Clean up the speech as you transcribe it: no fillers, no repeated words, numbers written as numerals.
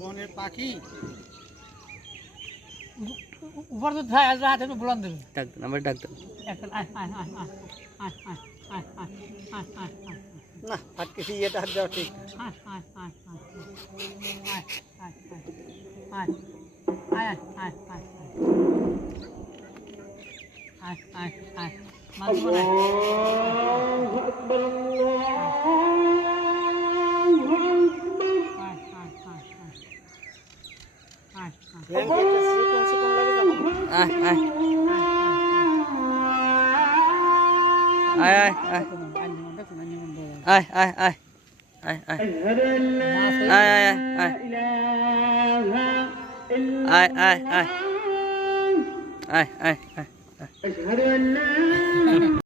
বনের পাখি উপর তো হাতে বলন দেবে ডাক দেন আবার ডাক দেন না আটকেছি এটা হাত দেওয়া ঠিক আয়